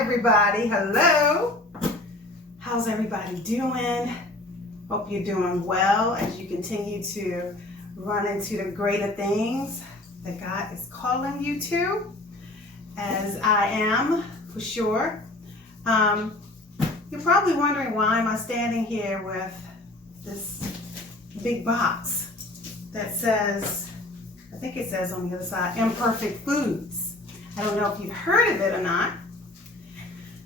everybody. Hello. How's everybody doing? Hope you're doing well as you continue to run into the greater things that God is calling you to, as I am for sure. You're probably wondering, why am I standing here with this big box that says, I think it says on the other side, Imperfect Foods. I don't know if you've heard of it or not,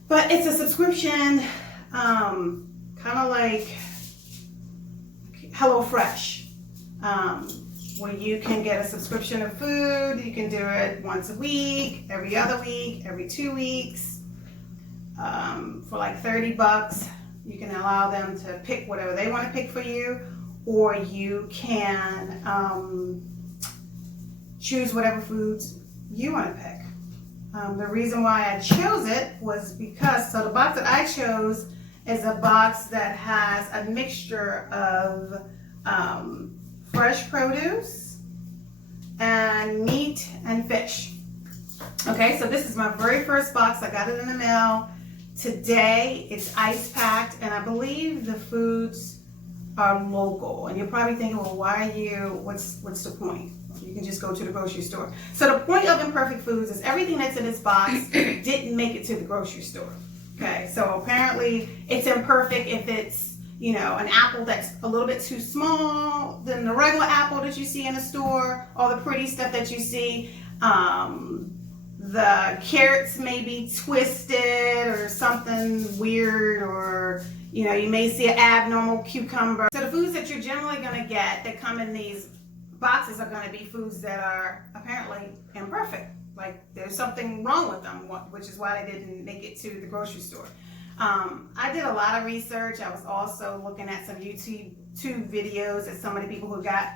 but it's a subscription, kind of like HelloFresh, where you can get a subscription of food. You can do it once a week, every other week, every 2 weeks, for like $30. You can allow them to pick whatever they want to pick for you, or you can choose whatever foods you want to pick. The reason why I chose it was because, so the box that I chose is a box that has a mixture of fresh produce and meat and fish. Okay, so this is my very first box. I got it in the mail today. It's ice packed, and I believe the foods are local. And you're probably thinking, well, why are you, what's the point? You can just go to the grocery store. So the point of Imperfect Foods is everything that's in this box didn't make it to the grocery store. Okay, so apparently it's imperfect if it's, an apple that's a little bit too small than the regular apple that you see in the store, all the pretty stuff that you see. The carrots may be twisted or something weird, or you may see an abnormal cucumber. So the foods that you're generally going to get that come in these boxes are going to be foods that are apparently imperfect. Like there's something wrong with them, which is why they didn't make it to the grocery store. I did a lot of research. I was also looking at some YouTube videos of some of the people who got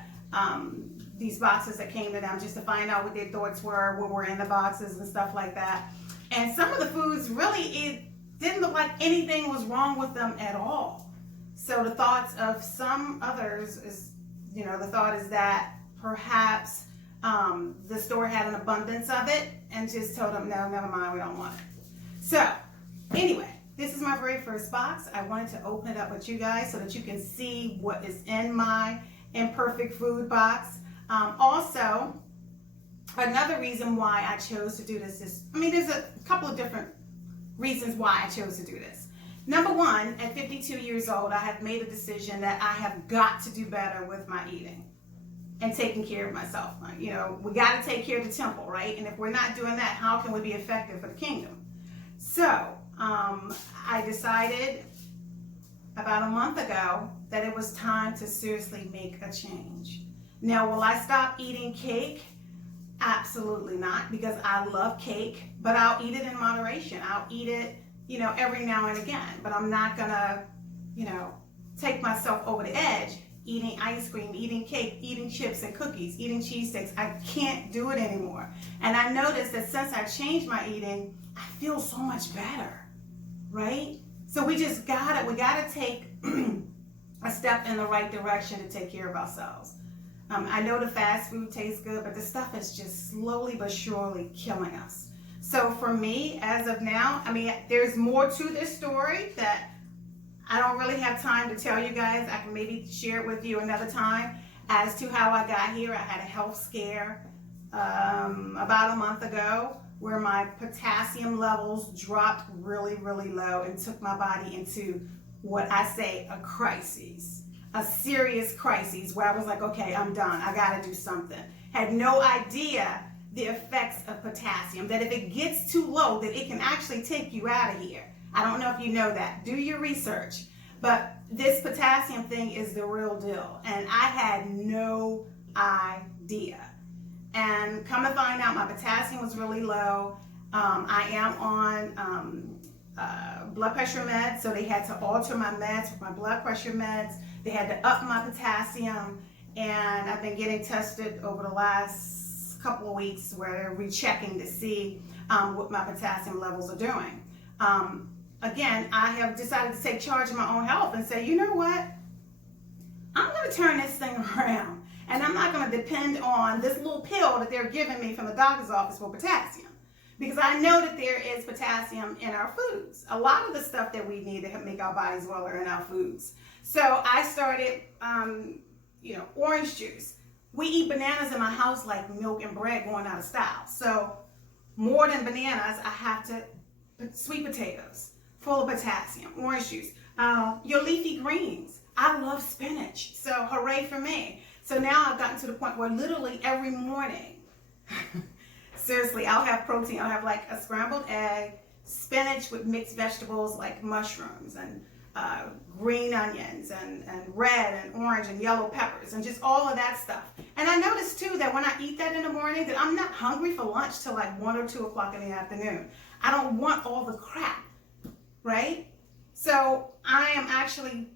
these boxes that came to them, just to find out what their thoughts were, what were in the boxes and stuff like that. And some of the foods really, it didn't look like anything was wrong with them at all. So the thoughts of some others is, the thought is that perhaps the store had an abundance of it and just told them, no, never mind, we don't want it. So anyway, this is my very first box. I wanted to open it up with you guys so that you can see what is in my Imperfect Food box. Also, another reason why I chose to do this is, there's a couple of different reasons why I chose to do this. Number one, at 52 years old, I have made a decision that I have got to do better with my eating and taking care of myself. We got to take care of the temple, right? And if we're not doing that, how can we be effective for the kingdom? So I decided about a month ago that it was time to seriously make a change. Now, will I stop eating cake? Absolutely not, because I love cake, but I'll eat it in moderation. I'll eat it, every now and again, but I'm not gonna, take myself over the edge, eating ice cream, eating cake, eating chips and cookies, eating cheese sticks. I can't do it anymore. And I noticed that since I changed my eating, I feel so much better, right? So we gotta take a step in the right direction to take care of ourselves. I know the fast food tastes good, but the stuff is just slowly but surely killing us. So for me, as of now, there's more to this story that I don't really have time to tell you guys. I can maybe share it with you another time as to how I got here. I had a health scare about a month ago where my potassium levels dropped really, really low and took my body into what I say a crisis. A serious crisis where I was like, okay, I'm done. I got to do something. Had no idea the effects of potassium, that if it gets too low, that it can actually take you out of here. I don't know if you know that. Do your research. But this potassium thing is the real deal. And I had no idea. And come to find out, my potassium was really low. I am on blood pressure meds, so they had to alter my meds for my blood pressure meds. They had to up my potassium, and I've been getting tested over the last couple of weeks where they're rechecking to see what my potassium levels are doing. Again, I have decided to take charge of my own health and say, you know what? I'm going to turn this thing around, and I'm not going to depend on this little pill that they're giving me from the doctor's office for potassium. because I know that there is potassium in our foods. A lot of the stuff that we need to make our bodies well are in our foods. So I started, orange juice. We eat bananas in my house like milk and bread going out of style. So more than bananas, I have to sweet potatoes, full of potassium, orange juice. Your leafy greens. I love spinach, so hooray for me. So now I've gotten to the point where literally every morning, seriously, I'll have protein. I'll have like a scrambled egg, spinach with mixed vegetables like mushrooms and green onions and red and orange and yellow peppers and just all of that stuff. And I noticed too that when I eat that in the morning that I'm not hungry for lunch till like 1 or 2 o'clock in the afternoon. I don't want all the crap, right? So I am actually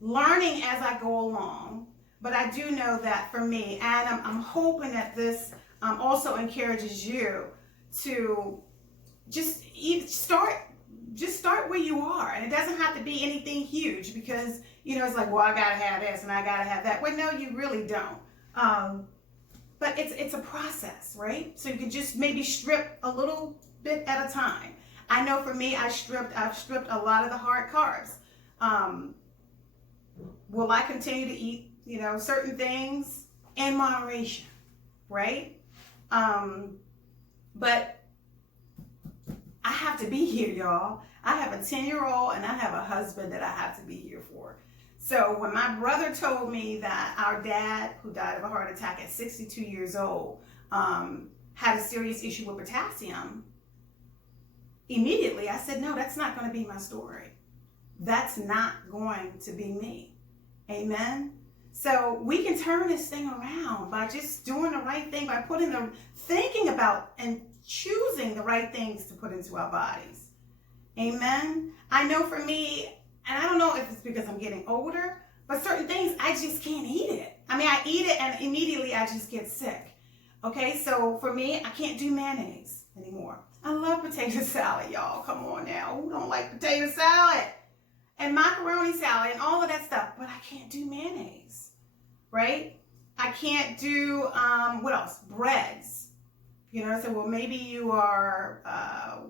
learning as I go along, but I do know that for me, and I'm hoping that this also encourages you to just start where you are. And it doesn't have to be anything huge because, it's like, well, I gotta have this and I gotta have that. Well, no, you really don't. But it's a process, right? So you can just maybe strip a little bit at a time. I know for me, I've stripped a lot of the hard carbs. Will I continue to eat, certain things in moderation, right? But I have to be here, y'all. I have a 10-year-old and I have a husband that I have to be here for. So when my brother told me that our dad, who died of a heart attack at 62 years old, had a serious issue with potassium, immediately I said, no, that's not going to be my story. That's not going to be me. Amen. So we can turn this thing around by just doing the right thing, by thinking about and choosing the right things to put into our bodies. Amen. I know for me, and I don't know if it's because I'm getting older, but certain things, I just can't eat it. I mean, I eat it and immediately I just get sick. Okay, so for me, I can't do mayonnaise anymore. I love potato salad, y'all. Come on now. Who don't like potato salad? And macaroni salad and all of that stuff, but I can't do mayonnaise, right? I can't do, what else? Breads. So, well, maybe you are,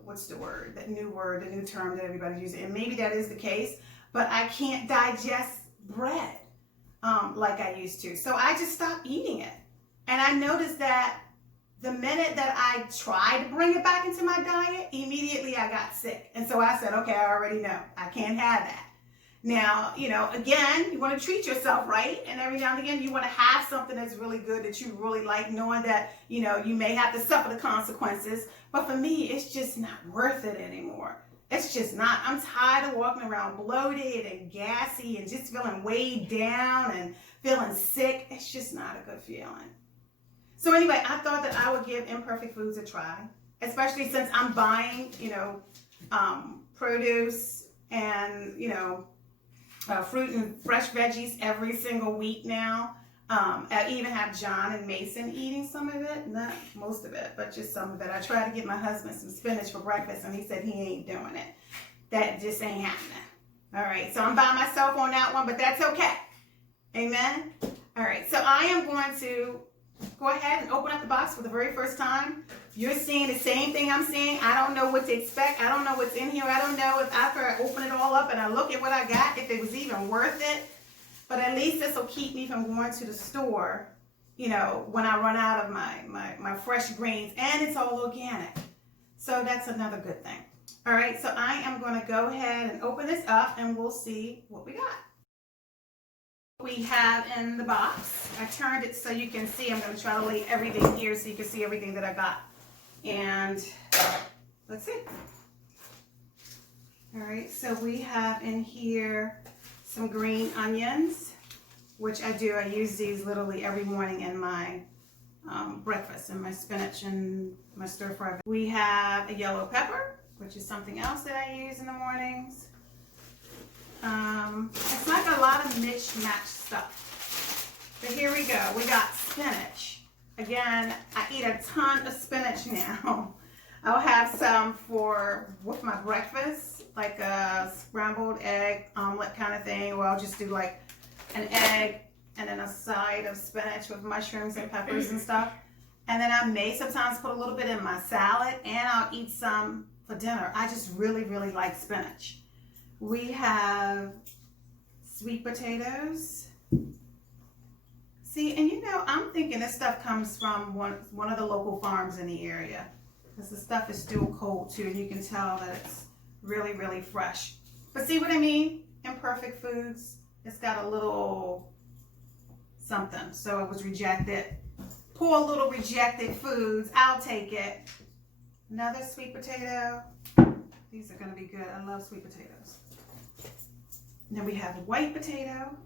what's the word, the new term that everybody's using, and maybe that is the case, but I can't digest bread like I used to. So I just stopped eating it. And I noticed that the minute that I tried to bring it back into my diet, immediately I got sick. And so I said, okay, I already know. I can't have that. Now, again, you want to treat yourself, right? And every now and again, you want to have something that's really good that you really like, knowing that, you may have to suffer the consequences. But for me, it's just not worth it anymore. It's just not. I'm tired of walking around bloated and gassy and just feeling weighed down and feeling sick. It's just not a good feeling. So anyway, I thought that I would give Imperfect Foods a try, especially since I'm buying, produce and, fruit and fresh veggies every single week now. I even have John and Mason eating some of it, not most of it, but just some of it. I tried to get my husband some spinach for breakfast and he said he ain't doing it. That just ain't happening. All right, so I'm by myself on that one, but that's okay. Amen. All right, so I am going to go ahead and open up the box for the very first time. You're seeing the same thing I'm seeing. I don't know what to expect. I don't know what's in here. I don't know if after I open it all up and I look at what I got, if it was even worth it. But at least this will keep me from going to the store, when I run out of my fresh greens. And it's all organic. So that's another good thing. All right, so I am going to go ahead and open this up and we'll see what we got. We have in the box. I turned it so you can see. I'm going to try to lay everything here so you can see everything that I got. And let's see. All right, so we have in here some green onions, which I do. I use these literally every morning in my breakfast and my spinach and my stir fry. We have a yellow pepper, which is something else that I use in the mornings. It's like a lot of mismatched stuff. But here we go. We got spinach. Again, I eat a ton of spinach now. I'll have some with my breakfast, like a scrambled egg omelet kind of thing, or I'll just do like an egg and then a side of spinach with mushrooms and peppers and stuff. And then I may sometimes put a little bit in my salad, and I'll eat some for dinner. I just really, really like spinach. We have sweet potatoes. See, and you know, I'm thinking this stuff comes from one of the local farms in the area, because the stuff is still cold too, and you can tell that it's really, really fresh. But see what I mean? Imperfect Foods. It's got a little something, so it was rejected. Poor little rejected foods. I'll take it. Another sweet potato. These are going to be good. I love sweet potatoes. And then we have white potato.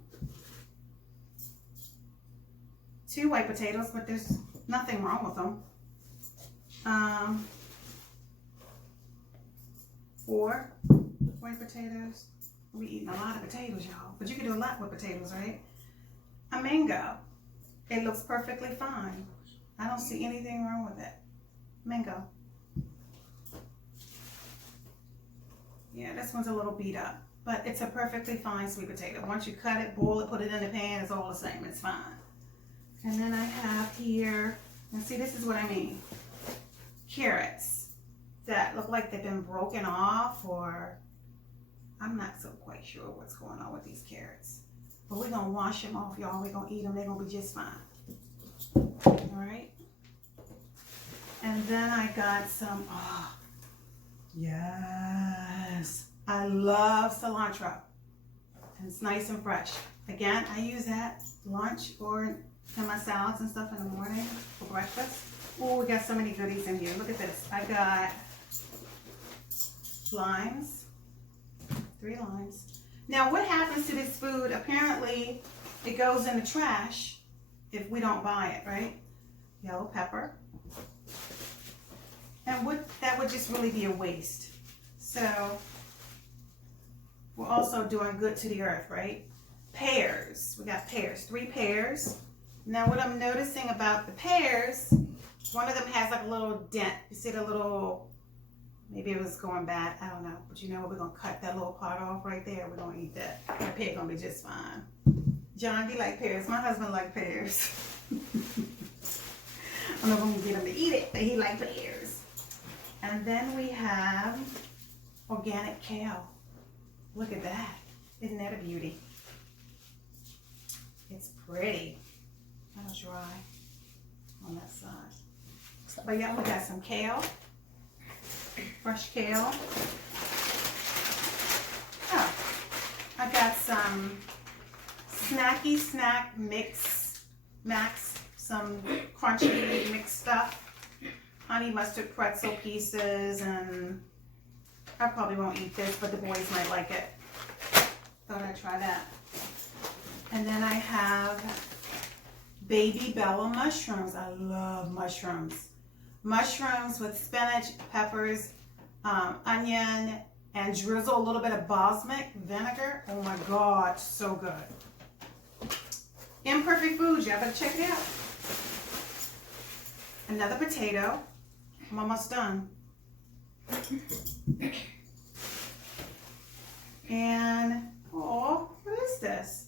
2 white potatoes, but there's nothing wrong with them. 4 white potatoes. We eating a lot of potatoes, y'all. But you can do a lot with potatoes, right? A mango. It looks perfectly fine. I don't see anything wrong with it. Mango. Yeah, this one's a little beat up, but it's a perfectly fine sweet potato. Once you cut it, boil it, put it in the pan, it's all the same. It's fine. And then I have here, and see, this is what I mean. Carrots that look like they've been broken off, or I'm not so quite sure what's going on with these carrots. But we're going to wash them off, y'all. We're going to eat them. They're going to be just fine. All right. And then I got some, oh, yes. I love cilantro. And it's nice and fresh. Again, I use that lunch or in my salads and stuff in the morning for breakfast. Oh, we got so many goodies in here. Look at this. I got limes. 3 limes. Now, what happens to this food? Apparently, it goes in the trash if we don't buy it, right? Yellow pepper. And that would just really be a waste. So, we're also doing good to the earth, right? Pears. We got pears. 3 pears. Now, what I'm noticing about the pears, one of them has like a little dent. You see the little... Maybe it was going bad. I don't know. But you know what? We're going to cut that little part off right there. We're going to eat that. That pear going to be just fine. John, do you like pears? My husband likes pears. I don't know if I'm going to get him to eat it, but he likes pears. And then we have organic kale. Look at that. Isn't that a beauty? It's pretty. Kind of dry on that side. But yeah, we got some kale. Fresh kale. Oh, I got some snacky snack mix, some crunchy mixed stuff. Honey mustard pretzel pieces, and I probably won't eat this, but the boys might like it. Thought I'd try that. And then I have baby Bella mushrooms. I love mushrooms. Mushrooms with spinach, peppers, onion, and drizzle a little bit of balsamic vinegar. Oh my God, so good. Imperfect Foods, y'all better check it out. Another potato. I'm almost done. And, oh, what is this?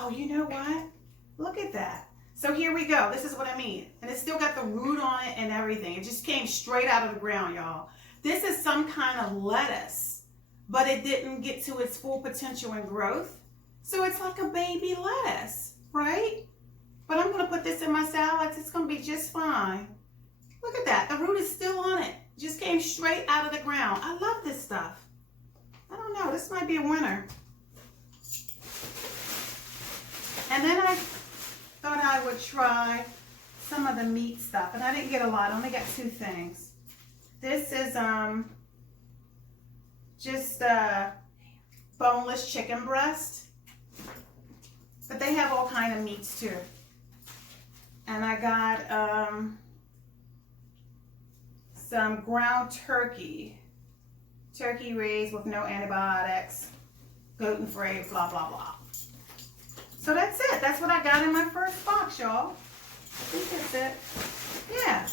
Oh, you know what? Look at that. So here we go. This is what I mean. And it's still got the root on it and everything. It just came straight out of the ground, y'all. This is some kind of lettuce, but it didn't get to its full potential and growth. So it's like a baby lettuce, right? But I'm going to put this in my salads. It's going to be just fine. Look at that. The root is still on it. It just came straight out of the ground. I love this stuff. I don't know. This might be a winner. And then I thought I would try some of the meat stuff, and I didn't get a lot. I only got 2 things. This is just boneless chicken breast, but they have all kind of meats too. And I got some ground turkey raised with no antibiotics, gluten-free, blah blah blah. So that's it. That's what I got in my first box, y'all. I think that's it. Yeah.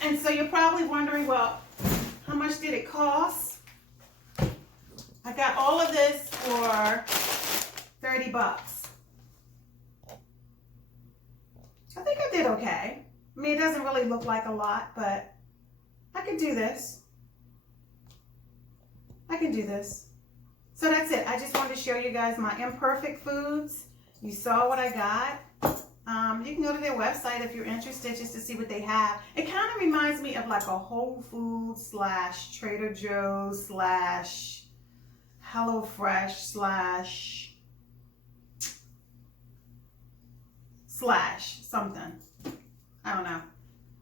And so you're probably wondering, well, how much did it cost? I got all of this for 30 bucks. I think I did okay. I mean, it doesn't really look like a lot, but I could do this. I can do this. So that's it. I just wanted to show you guys my imperfect foods. You saw what I got. You can go to their website if you're interested just to see what they have. It kind of reminds me of like a Whole Foods / Trader Joe's / Hello Fresh / something. I don't know.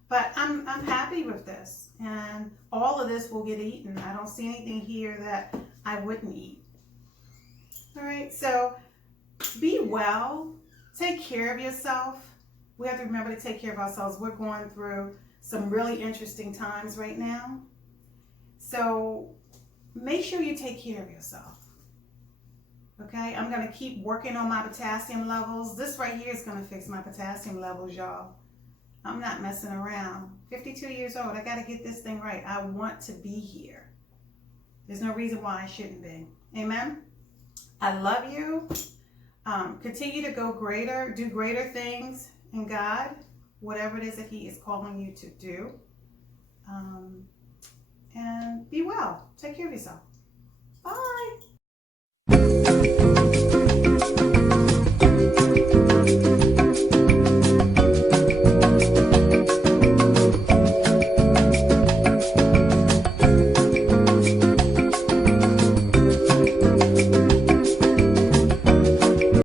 But I'm happy with this. And all of this will get eaten. I don't see anything here that I wouldn't eat. All right, so be well. Take care of yourself. We have to remember to take care of ourselves. We're going through some really interesting times right now. So make sure you take care of yourself. Okay, I'm going to keep working on my potassium levels. This right here is going to fix my potassium levels, y'all. I'm not messing around. 52 years old. I got to get this thing right. I want to be here. There's no reason why I shouldn't be. Amen. I love you. Continue to go greater, do greater things in God, whatever it is that He is calling you to do. And be well. Take care of yourself.